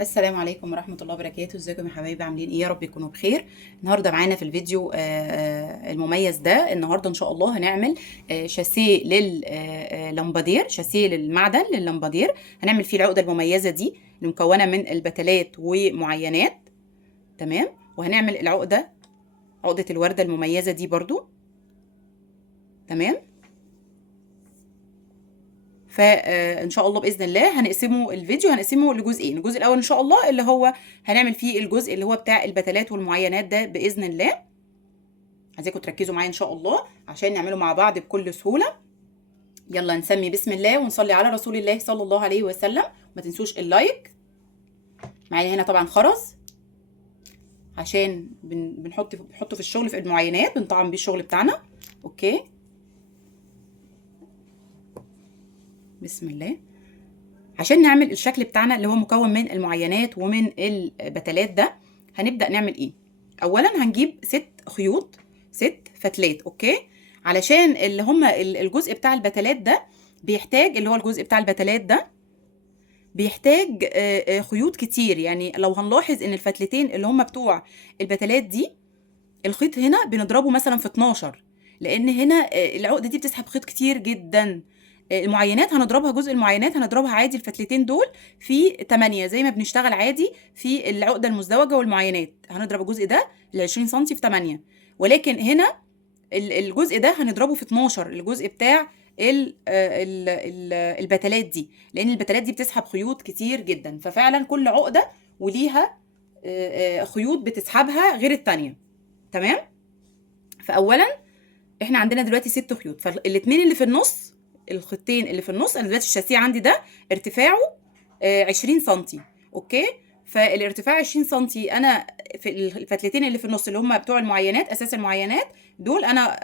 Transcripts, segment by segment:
السلام عليكم ورحمة الله وبركاته. ازيكم يا حبايبي؟ عاملين ايه؟ يا رب تكونوا بخير. النهارده معانا في الفيديو المميز ده. النهارده ان شاء الله هنعمل شاسيه لللمبادير، شاسيه للمعدن لللمبادير. هنعمل فيه العقدة المميزة دي اللي مكونة من البتلات ومعينات. تمام. وهنعمل عقدة الوردة المميزة دي برضو. تمام. فان شاء الله باذن الله هنقسمه الفيديو، هنقسمه لجزئين. الجزء الاول ان شاء الله اللي هو هنعمل فيه الجزء اللي هو بتاع البتلات والمعينات ده باذن الله. عايزاكم تركزوا معايا ان شاء الله عشان نعمله مع بعض بكل سهوله. يلا نسمي بسم الله ونصلي على رسول الله صلى الله عليه وسلم. ما تنسوش اللايك. معايا هنا طبعا خرز عشان بنحطه في الشغل، في المعينات بنطعم بيه الشغل بتاعنا. اوكي، بسم الله. عشان نعمل الشكل بتاعنا اللي هو مكون من المعينات ومن البتلات ده، هنبدأ نعمل ايه؟ اولا هنجيب 6 خيوط، 6 فتلات. اوكي، علشان اللي هما الجزء بتاع البتلات ده بيحتاج، اللي هو الجزء بتاع البتلات ده بيحتاج خيوط كتير. يعني لو هنلاحظ ان الفتلتين اللي هما بتوع البتلات دي، الخيط هنا بنضربه مثلا في 12، لان هنا العقده دي بتسحب خيط كتير جدا. المعينات هنضربها، جزء المعينات هنضربها عادي الفتلتين دول في 8 زي ما بنشتغل عادي في العقده المزدوجه والمعينات. هنضرب الجزء ده ل 20 سم في 8، ولكن هنا الجزء ده هنضربه في 12، الجزء بتاع البتلات دي، لان البتلات دي بتسحب خيوط كتير جدا. ففعلا كل عقده وليها خيوط بتسحبها غير التانية. تمام. فاولا احنا عندنا دلوقتي 6 خيوط، فالاثنين اللي في النص، الخطين اللي في النص، انا دلوقتي الشاسيه عندي ده ارتفاعه 20 سنتي. اوكي، فالارتفاع 20 سنتي، انا في الفتلتين اللي في النص اللي هم بتوع المعينات، اساس المعينات دول، انا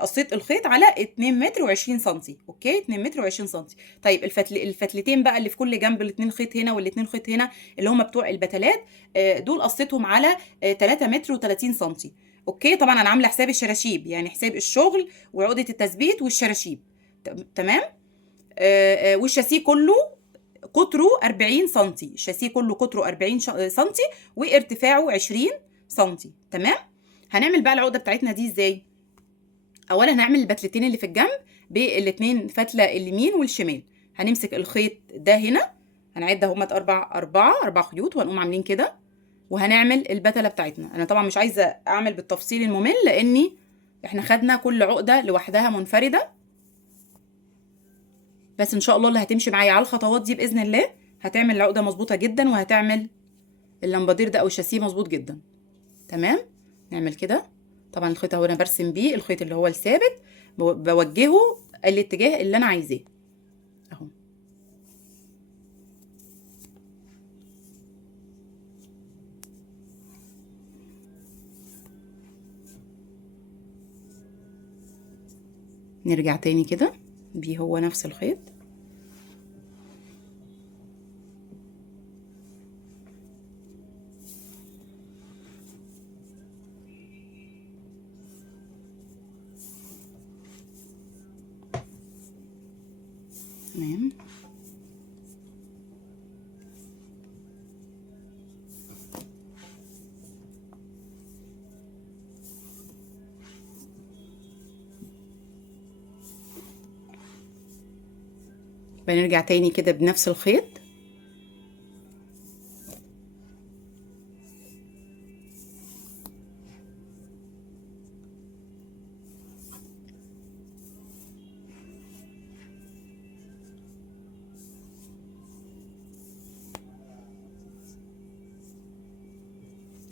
قصيت الخيط على 2 متر و20 سنتي. اوكي، 2 متر و20 سنتي. طيب الفتلتين بقى اللي في كل جنب، الاثنين خيط هنا والاثنين خيط هنا، اللي هم بتوع البتلات، دول قصيتهم على 3 متر و30 سنتي. اوكي، طبعا انا عامله حساب الشراشيب، يعني حساب الشغل وعقده التثبيت والشراشيب. تمام. والشاسيه كله قطره 40 سنتي، الشاسيه كله قطره 40 سنتي وارتفاعه 20 سنتي. تمام. هنعمل بقى العقده بتاعتنا دي ازاي؟ اولا هنعمل البتلتين اللي في الجنب بالاتنين فتله اليمين والشمال. هنمسك الخيط ده هنا، هنعد اهمت اربع خيوط، وهنقوم عاملين كده، وهنعمل البتله بتاعتنا. انا طبعا مش عايزه اعمل بالتفصيل الممل، لاني احنا خدنا كل عقده لوحدها منفرده. بس ان شاء الله اللي هتمشي معايا على الخطوات دي باذن الله هتعمل العقده مظبوطه جدا، وهتعمل اللمبادير ده او الشاسيه مظبوط جدا. تمام. نعمل كده. طبعا الخيط اهو انا برسم بيه الخيط اللي هو الثابت، بوجهه الاتجاه اللي انا عايزاه اهو. نرجع تاني كده بيه هو نفس الخيط. تمام. بنرجع تاني كده بنفس الخيط.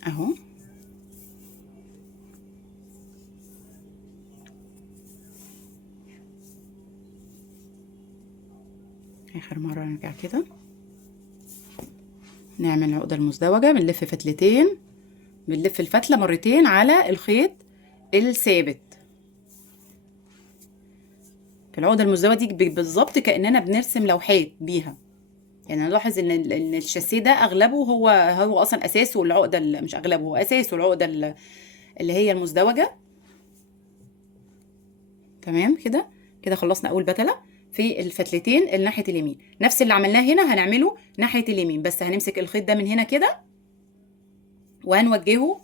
اهو. اخر مره نرجع كده، نعمل العقده المزدوجه، بنلف فتلتين، بنلف الفتله مرتين على الخيط الثابت. في العقده المزدوجه دي بالظبط كاننا بنرسم لوحات بيها. يعني نلاحظ ان الشاسيه ده اغلبه هو اصلا اساسه العقده، مش اغلبه، هو اساسه العقده اللي هي المزدوجه. تمام كده. كده خلصنا اول بتله. في الفتلتين اللي ناحيه اليمين. نفس اللي عملناه هنا هنعمله ناحيه اليمين، بس هنمسك الخيط ده من هنا كده وهنوجهه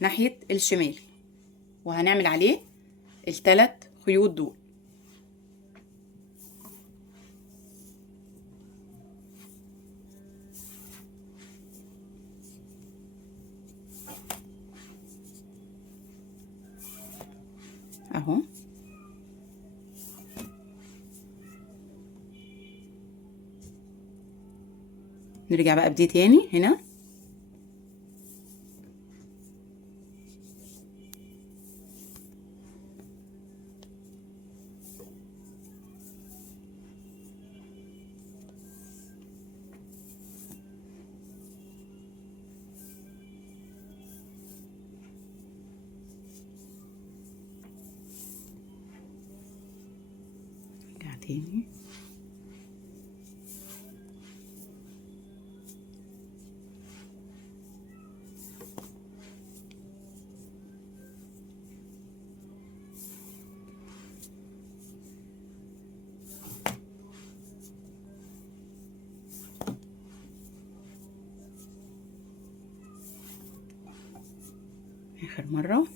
ناحيه الشمال، وهنعمل عليه ال3 خيوط دول. اهو. نرجع بقى بدي تاني هنا، نرجع تاني. اخر مرة.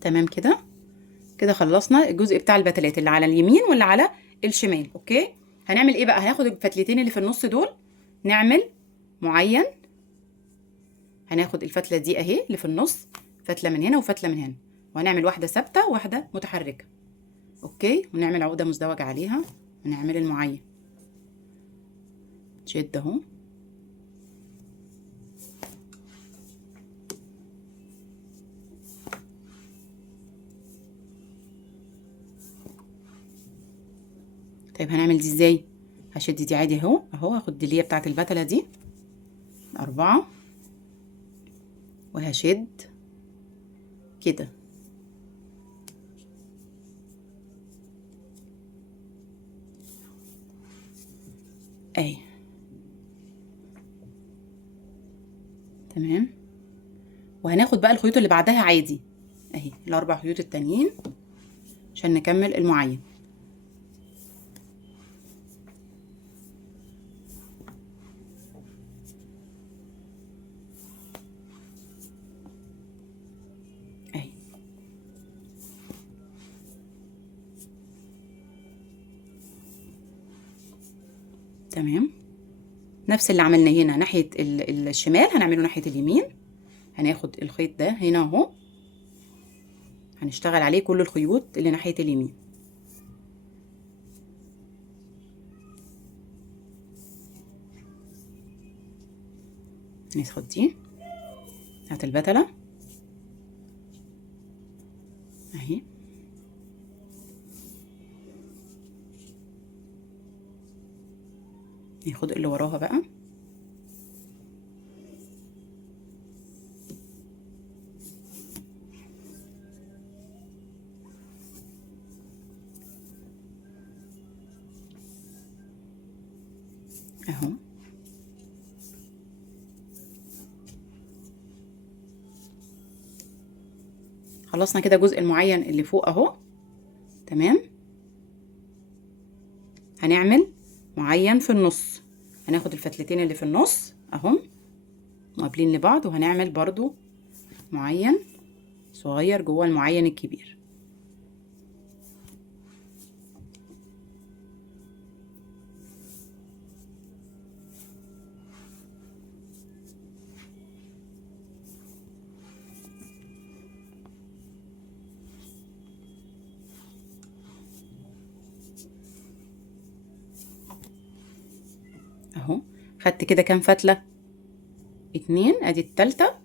تمام كده. كده خلصنا الجزء بتاع البتلات اللي على اليمين واللي على الشمال. اوكي، هنعمل ايه بقى؟ هناخد الفتلتين اللي في النص دول نعمل معين. هناخد الفتله دي اهي اللي في النص، فتله من هنا وفتله من هنا، وهنعمل واحده ثابته وواحده متحركه. اوكي، ونعمل عقده مزدوجه عليها ونعمل المعين. شد اهو. طيب هنعمل دي ازاي؟ هشد دي عادي اهو اهو، هاخد دي اللي هي بتاعت البتله دي 4 وهشد كده اهي. تمام. وهناخد بقى الخيوط اللي بعدها عادي اهي، ال4 خيوط التانيين عشان نكمل المعين. اهي. تمام. نفس اللي عملناه هنا ناحية الشمال هنعمله ناحية اليمين. هناخد الخيط ده هنا اهو، هنشتغل عليه كل الخيوط اللي ناحية اليمين. ناخد دي بتاعت البتلة اهي، ناخد اللي وراها بقى اهو. خلصنا كده الجزء المعين اللي فوق اهو. تمام. هنعمل معين في النص، هناخد الفتلتين اللي في النص اهم مقابلين لبعض، وهنعمل برضو معين صغير جوه المعين الكبير. اهو. خدت كده كام فتله؟ 2. ادي التالتة.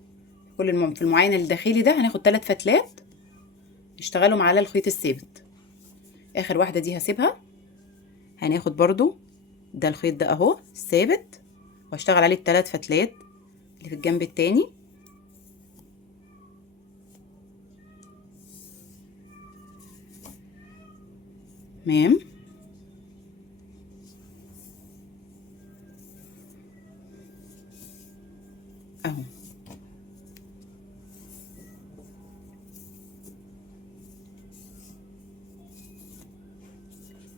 في المعين الداخلي ده هناخد 3 فتلات نشتغلهم على الخيط الثابت. اخر واحده دي هسيبها، هناخد برضو ده الخيط ده اهو ثابت، واشتغل عليه ال3 فتلات اللي في الجنب التاني تمام اهو.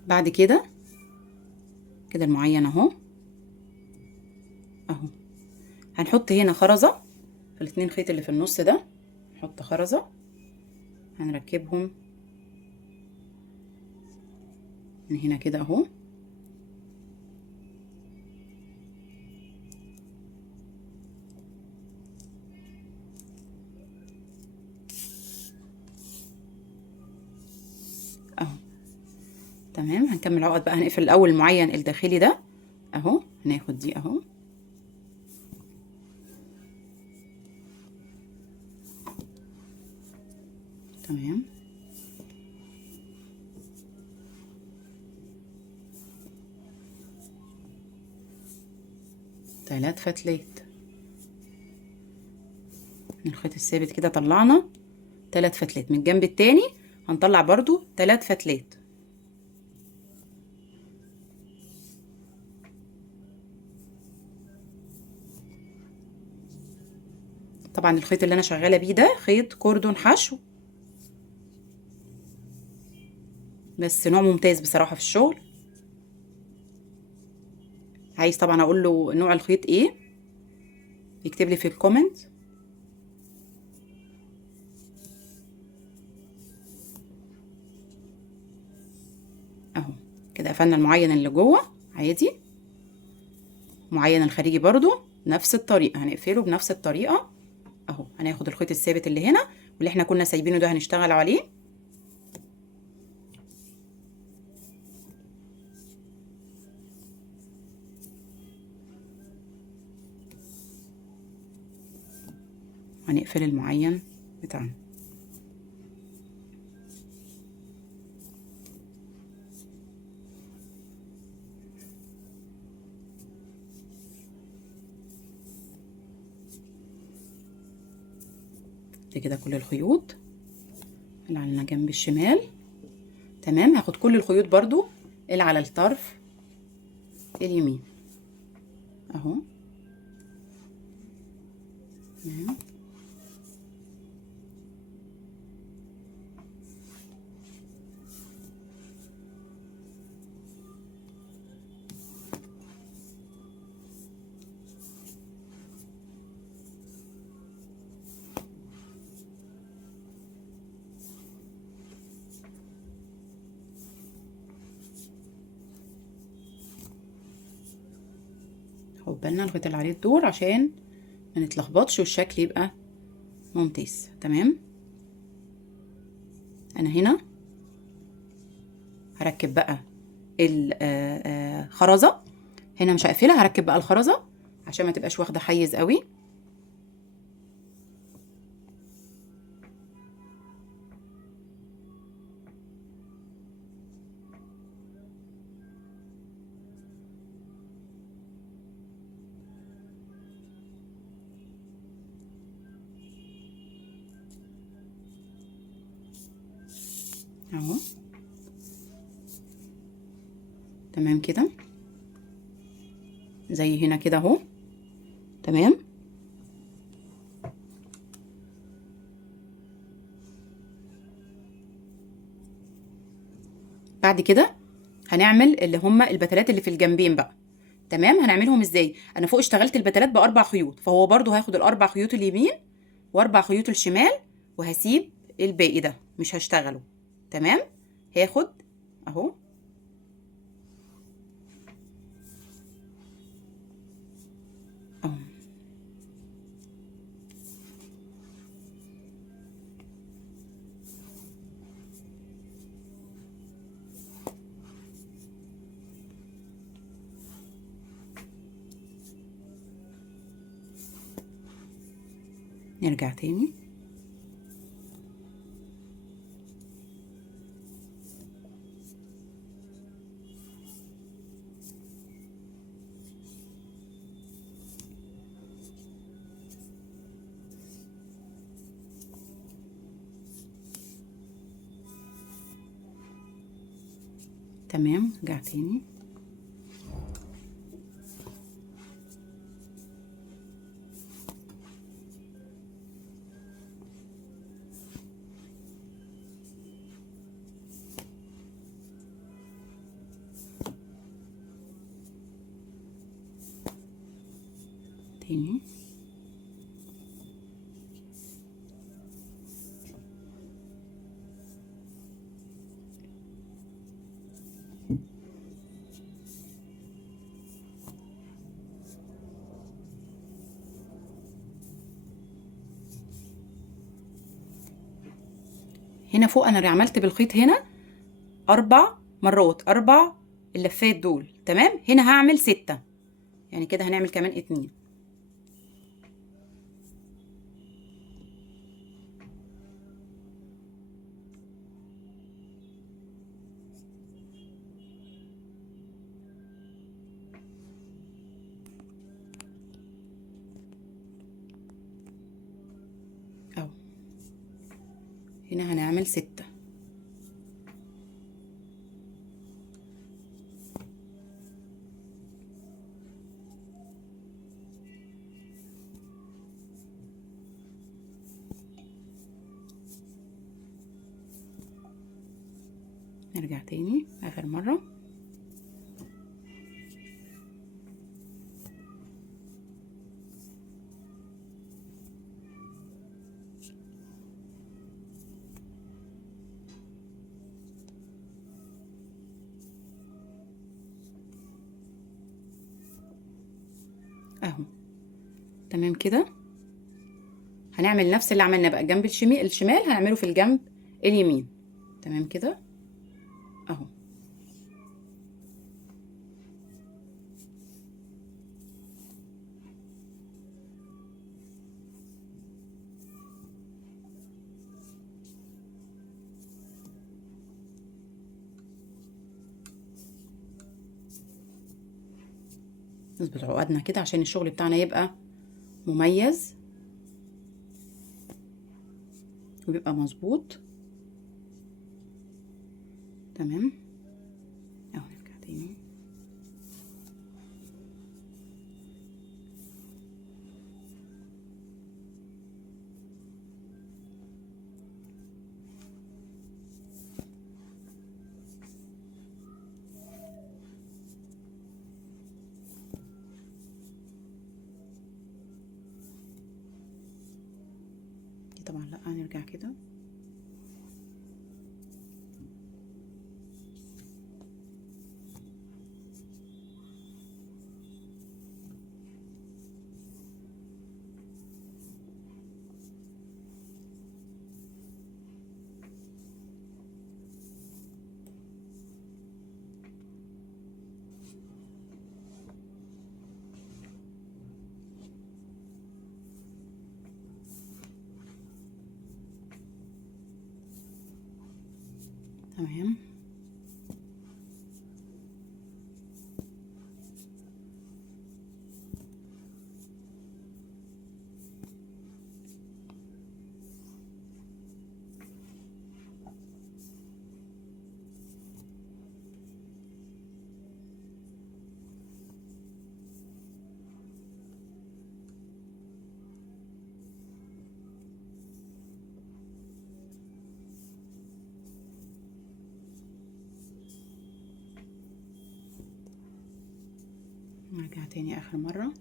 بعد كده المعين اهو اهو، هنحط هنا خرزة في الاتنين خيط اللي في النص ده، نحط خرزة هنركبهم من هنا كده اهو. اهو تمام. هنكمل عقد بقى، هنقفل الاول المعين الداخلي ده اهو، هناخد دي اهو تمام. تلات فتلات من الخيط الثابت كده، طلعنا 3 فتلات. من الجنب التاني هنطلع برضو 3 فتلات. طبعا الخيط اللي انا شغاله بيه ده خيط كوردون حشو، بس نوع ممتاز بصراحه في الشغل. عايز طبعا اقول له نوع الخيط ايه يكتب لي في الكومنت. اهو كده قفلنا المعين اللي جوه عادي. معين الخارجي برضو نفس الطريقه هنقفله بنفس الطريقه اهو. هناخد الخيط الثابت اللي هنا واللي احنا كنا سايبينه ده هنشتغل عليه. هنقفل المعين بتاعنا. دي كده كل الخيوط اللي على الجنب الشمال تمام. هاخد كل الخيوط برضو اللي على الطرف اليمين اهو تمام. خد بالنا الخيط اللي عليه الدور عشان ما نتلخبطش والشكل يبقى ممتاز تمام. انا هنا هركب بقى الخرزه، هنا مش هقفلها، هركب بقى الخرزه عشان ما تبقاش واخده حيز قوي. اهو تمام كده زي هنا كده اهو تمام. بعد كده هنعمل اللي هما البتلات اللي في الجنبين بقى تمام. هنعملهم ازاي؟ انا فوق اشتغلت البتلات باربع خيوط، فهو برضو هاخد الاربع خيوط اليمين واربع خيوط الشمال وهسيب الباقي ده مش هشتغله تمام. هاخد اهو اهو نرجع تاني تمام. ارجع تاني. تاني. هنا فوق انا عملت بالخيط هنا 4 مرات، 4 اللفات دول. تمام. هنا هعمل 6، يعني كده هنعمل كمان 2. اهو هنا هنعمل 6. نرجع تاني اخر مرة. اهو تمام كده. هنعمل نفس اللي عملنا بقى جنب الشمال هنعمله في الجنب اليمين. تمام كده اهو. نظبط عقدنا كده عشان الشغل بتاعنا يبقى مميز وبيبقى مظبوط. تمام اهو. نرجع تاني. دي طبعا لا، نرجع كده. تمام. نرجع تاني اخر مرة.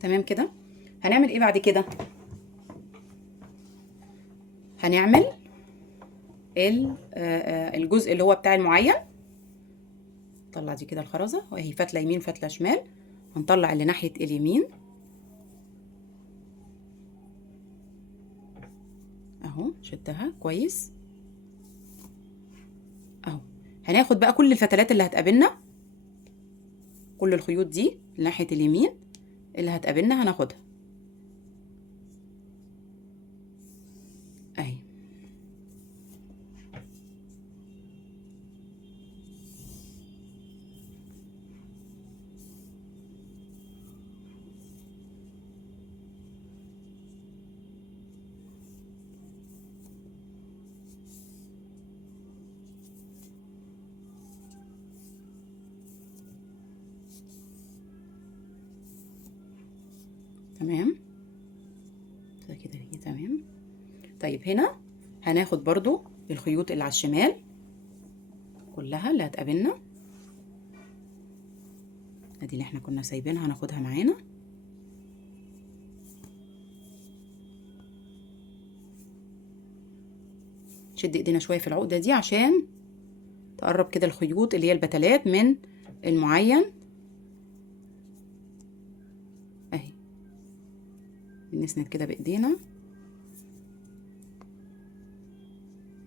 تمام كده. هنعمل ايه بعد كده؟ هنعمل الجزء اللي هو بتاع المعين. طلع دي كده الخرزة، وهي فتلة يمين فتلة شمال. هنطلع اللي ناحية اليمين اهو، شدها كويس اهو. هناخد بقى كل الفتلات اللي هتقابلنا، كل الخيوط دي ناحية اليمين اللي هتقابلنا هناخدها اهي. تمام كده هي تمام. طيب هنا هناخد برضو الخيوط اللي على الشمال كلها اللي هتقابلنا، ادي اللي احنا كنا سايبينها هناخدها معانا. نشد ايدينا شويه في العقده دي عشان تقرب كده الخيوط اللي هي البتلات من المعين اهي. بنسند كده بايدينا.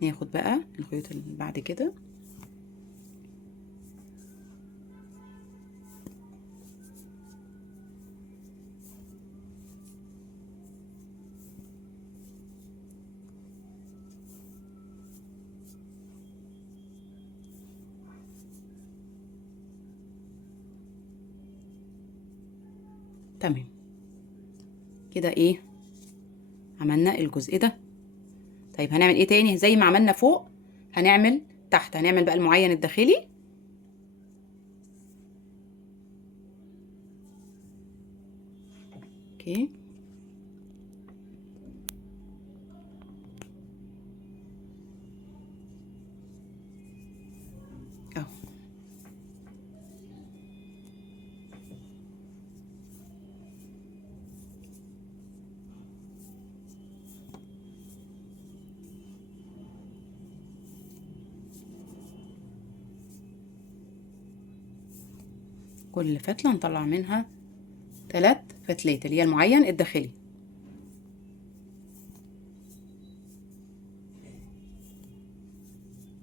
ناخد بقى الخيوط اللي بعد كده تمام كده. ايه عملنا الجزء ده. طيب هنعمل ايه تاني؟ زي ما عملنا فوق هنعمل تحت، هنعمل بقى المعين الداخلي. اوكي اهو. كل فتلة نطلع منها 3 فتلات اللي هي المعين الداخلي.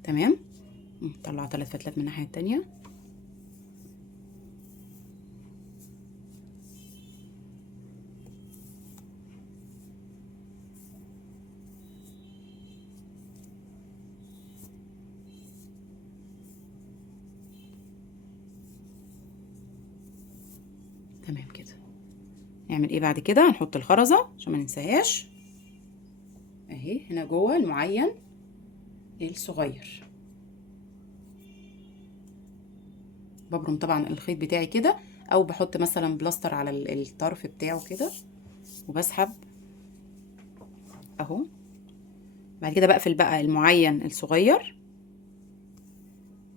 تمام. نطلع 3 فتلات من الناحية التانية. تمام كده. نعمل ايه بعد كده؟ هنحط الخرزة عشان ما ننساهاش اهي هنا جوه المعين الصغير. ببرم طبعا الخيط بتاعي كده، او بحط مثلا بلاستر على الطرف بتاعه كده وبسحب اهو. بعد كده بقفل بقى المعين الصغير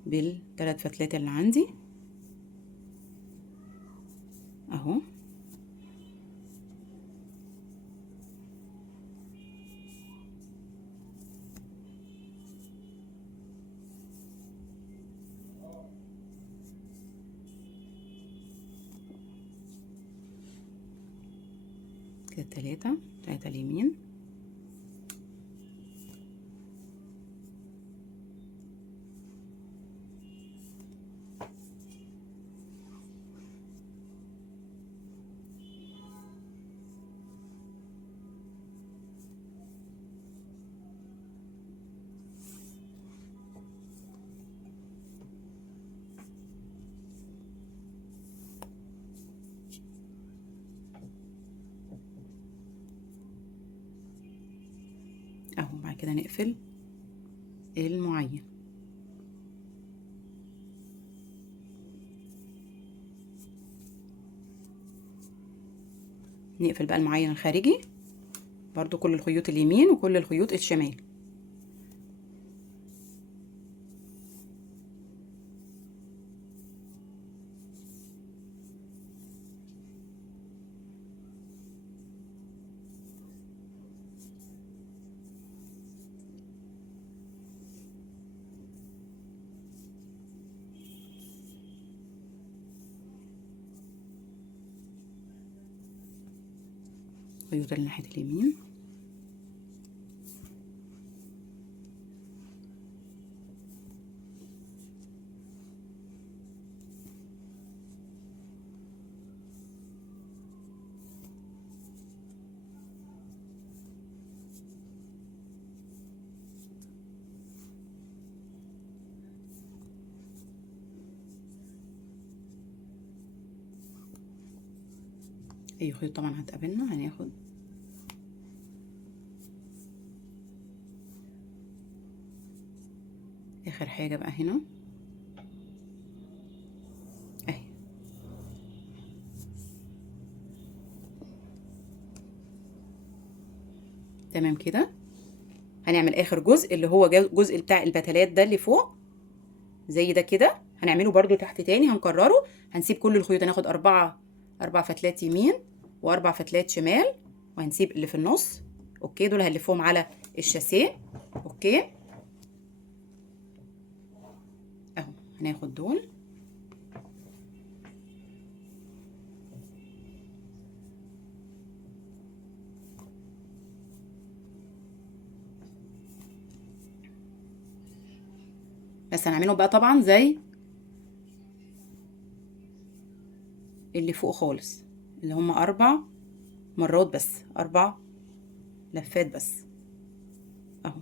بال3 فتلات اللي عندي اهو. كده 3 اليمين. اهو. بعد كده نقفل المعين. نقفل بقى المعين الخارجي برضو كل الخيوط اليمين وكل الخيوط الشمال. خيوط اللي ناحية اليمين. اي خيوط طبعا هتقابلنا هناخد اخر حاجة بقى هنا اهي. تمام كده. هنعمل اخر جزء اللي هو جزء بتاع البتلات ده اللي فوق زي ده كده، هنعمله برضو تحت تاني، هنكرره. هنسيب كل الخيوط، هناخد اربع فتلات يمين واربع فتلات شمال، وهنسيب اللي في النص. اوكي، دول هنلفهم على الشاسيه. اوكي اهو، هناخد دول بس هنعملهم بقى طبعا زي اللي فوق خالص، اللي هم 4 مرات بس، 4 لفات بس اهو.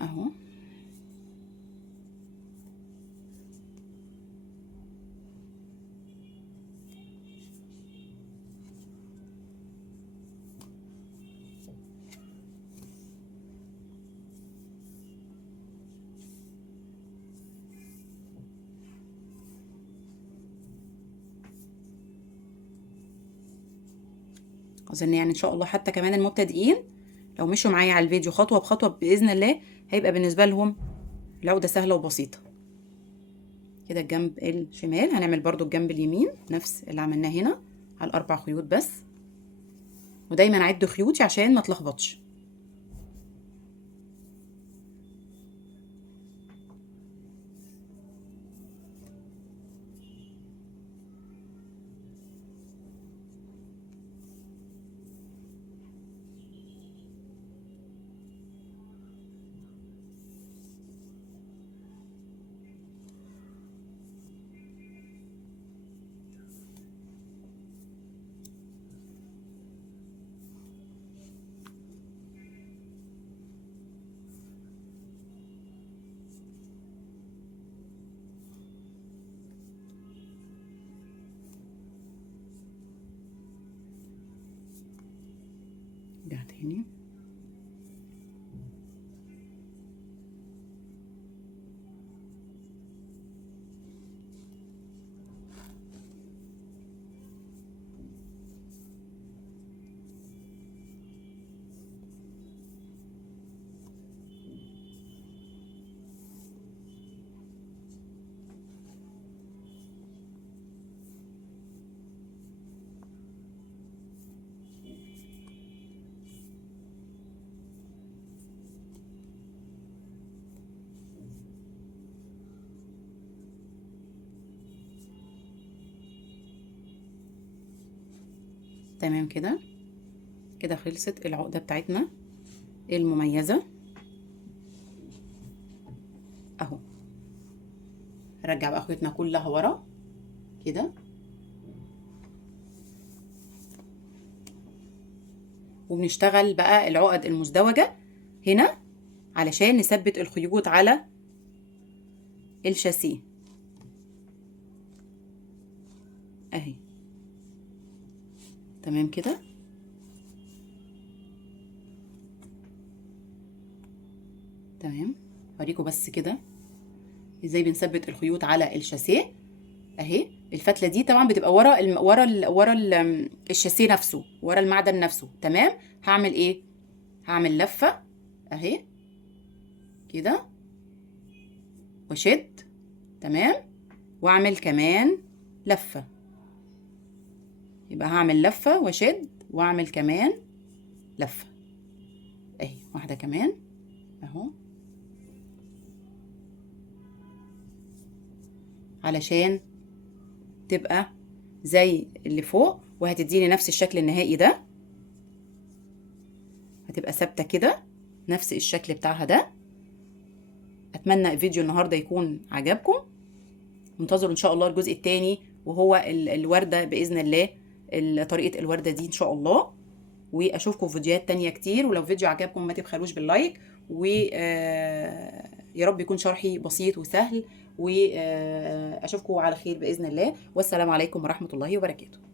اهو اظن يعني ان شاء الله حتى كمان المبتدئين لو مشوا معايا على الفيديو خطوه بخطوه باذن الله هيبقى بالنسبه لهم العقده سهله وبسيطه. كده الجنب الشمال هنعمل برضو الجنب اليمين نفس اللي عملناه هنا على الاربع خيوط بس، ودايما اعد خيوطي عشان ما اتلخبطش. ده تاني. تمام كده. كده خلصت العقده بتاعتنا المميزه اهو. هرجع بقى خيوطنا كلها ورا كده، وبنشتغل بقى العقد المزدوجه هنا علشان نثبت الخيوط على الشاسيه اهي. تمام كده. تمام، هوريكم بس كده ازاي بنثبت الخيوط على الشاسيه اهي. الفتله دي طبعا بتبقى ورا الشاسيه نفسه، ورا المعدن نفسه. تمام، هعمل ايه؟ هعمل لفه اهي كده واشد. تمام، واعمل كمان لفه، يبقى هعمل لفه واشد واعمل كمان لفه اهي. واحده كمان اهو علشان تبقى زي اللي فوق، وهتديني نفس الشكل النهائي ده، هتبقى ثابته كده نفس الشكل بتاعها ده. اتمنى فيديو النهارده يكون عجبكم، انتظروا ان شاء الله الجزء الثاني وهو الورده باذن الله، طريقه الورده دي ان شاء الله. واشوفكم في فيديوهات تانية كتير، ولو فيديو عجبكم ما تبخلوش باللايك، و يا رب يكون شرحي بسيط وسهل، واشوفكم على خير باذن الله، والسلام عليكم ورحمه الله وبركاته.